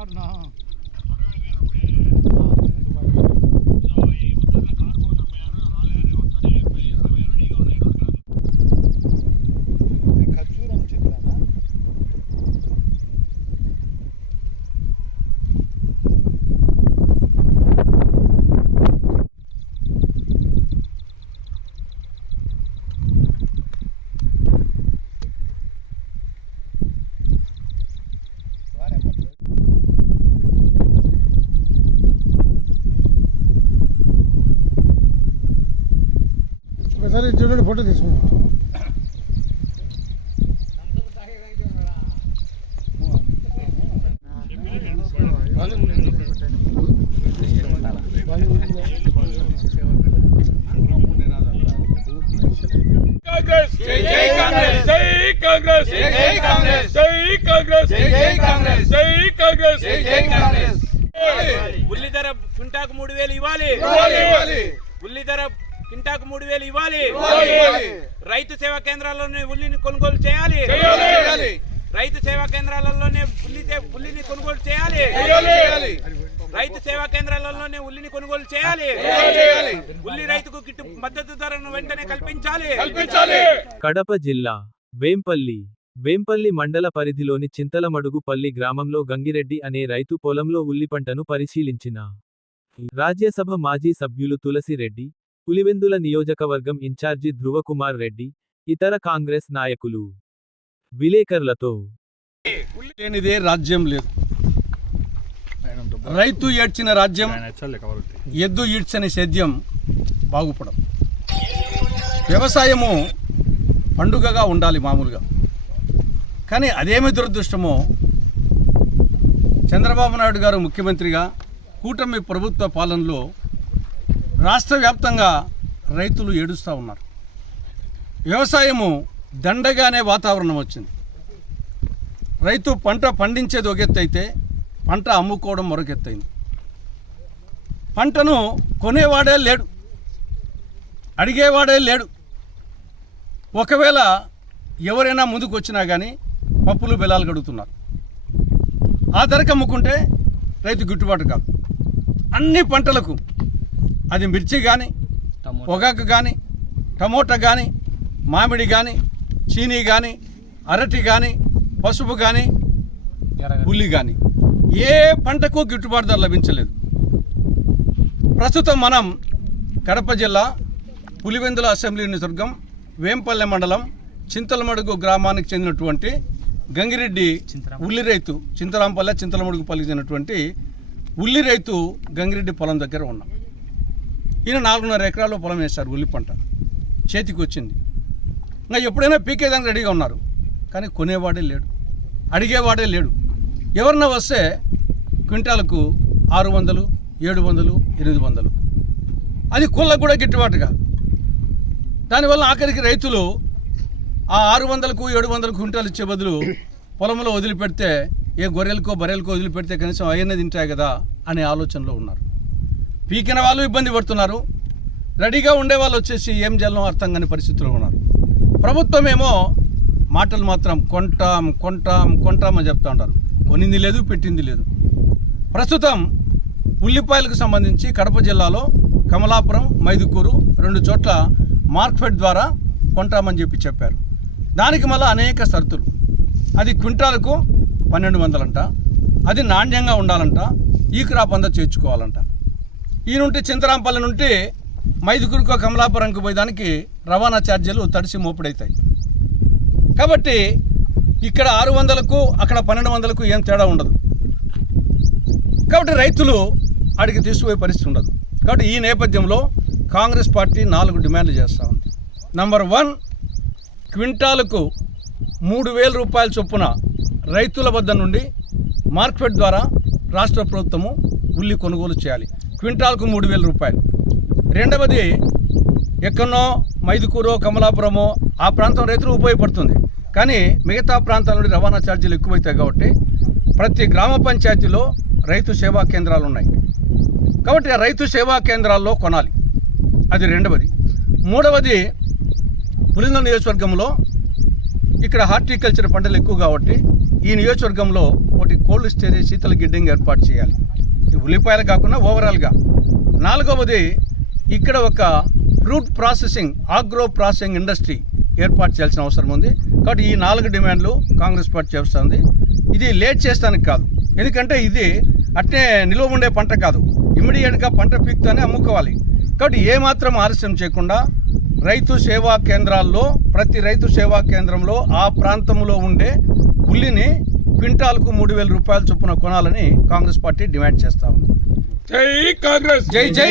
காட்டுண்ணா జై జై కాంగ్రెస్. ఉల్లి ధర క్వింటాకు మూడు వేలు ఇవ్వాలి. ఇవ్వాలి. ఉల్లి ధర క్వింటాకు మూడు వేలు ఇవ్వాలి. ఇవ్వాలి. రైతు సేవా కేంద్రాల్లోనే ఉల్లిని కొనుగోలు చేయాలి. చేయాలి. రైతు సేవా కేంద్రాలలోనే ఉల్లి ఉల్లిని కొనుగోలు చేయాలి. చేయాలి. రైతు సేవా కేంద్రాలలోనే ఉల్లిని కొనుగోలు చేయాలి. చేయాలి ఉల్లి రైతుకు గిట్టు మద్దతు ధరను వెంటనే కల్పించాలి. కల్పించాలి. కడప జిల్లా వేంపల్లి వేంపల్లి మండల పరిధిలోని చింతలమడుగుపల్లి గ్రామంలో గంగిరెడ్డి అనే రైతు పొలంలో ఉల్లి పంటను పరిశీలించిన రాజ్యసభ మాజీ సభ్యులు తులసిరెడ్డి పులివెందుల నియోజకవర్గం ఇన్ఛార్జి ధృవకుమార్ రెడ్డి ఇతర కాంగ్రెస్ నాయకులు. విలేకరులతో లేనిదే రాజ్యం లేదు. రైతు ఏడ్చిన రాజ్యం ఎద్దు ఈడ్చని సేద్యం బాగుపడం వ్యవసాయము పండుగగా ఉండాలి మామూలుగా. కానీ అదేమి దురదృష్టమో చంద్రబాబు నాయుడు గారు ముఖ్యమంత్రిగా కూటమి ప్రభుత్వ పాలనలో రాష్ట్ర వ్యాప్తంగా రైతులు ఏడుస్తూ ఉన్నారు. వ్యవసాయము దండగానే వాతావరణం వచ్చింది. రైతు పంట పండించేది ఒక ఎత్తు పంట అమ్ముకోవడం మరొక పంటను కొనేవాడే లేడు. అడిగేవాడే లేడు. ఒకవేళ ఎవరైనా ముందుకు వచ్చినా కానీ పప్పులు బెలాలు గడుగుతున్నారు ఆ ధరకు అమ్ముకుంటే రైతు గిట్టుబాటు కాదు. అన్ని పంటలకు అది మిర్చి కానీ పొగాకు కానీ టమోటా కానీ మామిడి కానీ చీనీ కానీ అరటి కానీ పసుపు కానీ ఉల్లి కానీ ఏ పంటకు గిట్టుబాటు ధర లభించలేదు. ప్రస్తుతం మనం కడప జిల్లా పులివెందుల అసెంబ్లీ నియోజకవర్గం వేంపల్లె మండలం చింతలమడుగు గ్రామానికి చెందినటువంటి గంగిరెడ్డి ఉల్లి రైతు చింతరాంపల్లె చింతలమడుగుపల్లికి చెందినటువంటి ఉల్లి రైతు గంగిరెడ్డి పొలం దగ్గర ఉన్నాం. ఈయన నాలుగున్నర ఎకరాలు పొలం వేశారు ఉల్లి పంట. చేతికి వచ్చింది. ఇంకా ఎప్పుడైనా పీకేదానికి రెడీగా ఉన్నారు. కానీ కొనేవాడే లేడు. అడిగేవాడే లేడు. ఎవరన్నా వస్తే క్వింటాలకు ఆరు వందలు ఏడు వందలు ఎనిమిది వందలు. అది కుళ్ళకు కూడా గిట్టుబాటుగా. దానివల్ల ఆఖరికి రైతులు ఆ ఆరు వందలకు ఏడు వందలకు క్వింటాలు ఇచ్చే బదులు పొలంలో వదిలిపెడితే ఏ గొర్రెలకో బర్రెలకో వదిలిపెడితే కనీసం అయ్యనే తింటాయి కదా అనే ఆలోచనలో ఉన్నారు. పీకిన వాళ్ళు ఇబ్బంది పడుతున్నారు. రెడీగా ఉండే వాళ్ళు వచ్చేసి ఏం చేయాలో అర్థం కాని పరిస్థితుల్లో ఉన్నారు. ప్రభుత్వం ఏమో మాటలు మాత్రం కొంటాం కొంటాం కొంటాం అని చెప్తా ఉంటారు. కొనింది లేదు పెట్టింది లేదు. ప్రస్తుతం ఉల్లిపాయలకు సంబంధించి కడప జిల్లాలో కమలాపురం మైదుకూరు రెండు చోట్ల మార్క్ఫెడ్ ద్వారా కొంటామని చెప్పి చెప్పారు. దానికి మళ్ళీ అనేక షరతులు. అది క్వింటాలకు పన్నెండు వందలంట. అది నాణ్యంగా ఉండాలంట. ఈ క్రాప్ అంతా చేర్చుకోవాలంట. ఈ నుండి చింతరాంపల్లి నుండి మైదుకూరుకో కమలాపురంకి పోయేదానికి రవాణా ఛార్జీలు తడిసి మోపుడవుతాయి కాబట్టి ఇక్కడ ఆరు వందలకు అక్కడ పన్నెండు వందలకు ఏం తేడా ఉండదు. కాబట్టి రైతులు అడిగి తీసుకుపోయే పరిస్థితి ఉండదు. కాబట్టి ఈ నేపథ్యంలో కాంగ్రెస్ పార్టీ నాలుగు డిమాండ్లు చేస్తూ ఉంది. నంబర్ వన్ క్వింటాలకు మూడు వేల రూపాయల చొప్పున రైతుల వద్ద నుండి మార్కెట్ ద్వారా రాష్ట్ర ప్రభుత్వము ఉల్లి కొనుగోలు చేయాలి. క్వింటాల్కు మూడు వేల రూపాయలు. రెండవది ఎక్కడనో మైదుకూరో కమలాపురమో ఆ ప్రాంతం రైతులు ఉపయోగపడుతుంది. కానీ మిగతా ప్రాంతాల నుండి రవాణా ఛార్జీలు ఎక్కువైతాయి కాబట్టి ప్రతి గ్రామ పంచాయతీలో రైతు సేవా కేంద్రాలు ఉన్నాయి. కాబట్టి ఆ రైతు సేవా కేంద్రాల్లో కొనాలి. అది రెండవది. మూడవది పులింద నియోజకవర్గంలో ఇక్కడ హార్టికల్చర్ పంటలు ఎక్కువ కాబట్టి ఈ నియోజకవర్గంలో ఒకటి కోల్డ్ స్టోరేజ్ శీతల గిడ్డంగి ఏర్పాటు చేయాలి. ఉల్లిపాయలు కాకుండా ఓవరాల్గా నాలుగవది ఇక్కడ ఒక fruit processing agro processing industry ఏర్పాటు చేయాల్సిన అవసరం ఉంది. కాబట్టి ఈ నాలుగు డిమాండ్లు కాంగ్రెస్ పార్టీ చేస్తుంది. ఇది లేట్ చేస్తానికి కాదు. ఎందుకంటే ఇది అట్నే నిల్వ ఉండే పంట కాదు. ఇమ్మీడియట్గా పంట పీక్తోనే అమ్ముకోవాలి. కాబట్టి ఏమాత్రం ఆలస్యం చేయకుండా రైతు సేవా కేంద్రాల్లో ప్రతి రైతు సేవా కేంద్రంలో ఆ ప్రాంతంలో ఉండే ఉల్లిని క్వింటాల్కు మూడు వేల రూపాయల చొప్పున కొనాలని కాంగ్రెస్ పార్టీ డిమాండ్ చేస్తా ఉంది. జై కాంగ్రెస్! జై జై